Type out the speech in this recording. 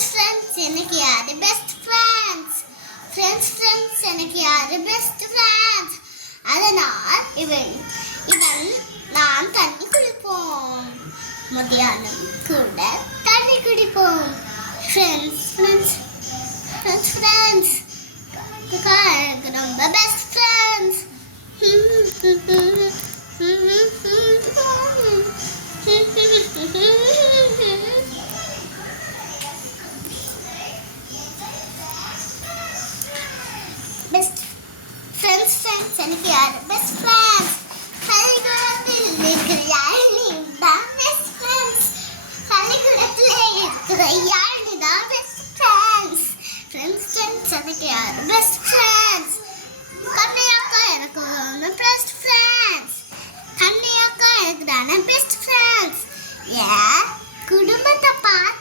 Friends எனக்கு யாரு best friends? Friends எனக்கு யாரு பெஸ்ட் ஃப்ரெண்ட்ஸ்? அதனால் இவன் நான் தண்ணி குடிப்போம். மத்தியானம் கூட தண்ணி குடிப்போம். ஃப்ரெண்ட்ஸ் எனக்கு ரொம்ப பெஸ்ட் ஃப்ரெண்ட்ஸ். பெஸ்ட் ஃப்ரெண்ட்ஸ் எனக்கு யாரு பெஸ்ட் ஃப்ரெண்ட்ஸ்? பள்ளிக்கூடத்தில் இருக்கிற யாழினி தான் பெஸ்ட் ஃப்ரெண்ட்ஸ். பள்ளிக்கூடத்தில் இருக்கிற யாழினி தான் பெஸ்ட் ஃப்ரெண்ட்ஸ். ஃப்ரெண்ட்ஸ் எனக்கு யாரு பெஸ்ட் ஃப்ரெண்ட்ஸ்? கண்ணையாக்கா எனக்கு பெஸ்ட் ஃப்ரெண்ட்ஸ். கண்ணையாக்கா எனக்கு தானே பெஸ்ட் ஃப்ரெண்ட்ஸ். ஏன் குடும்பத்தை பார்த்து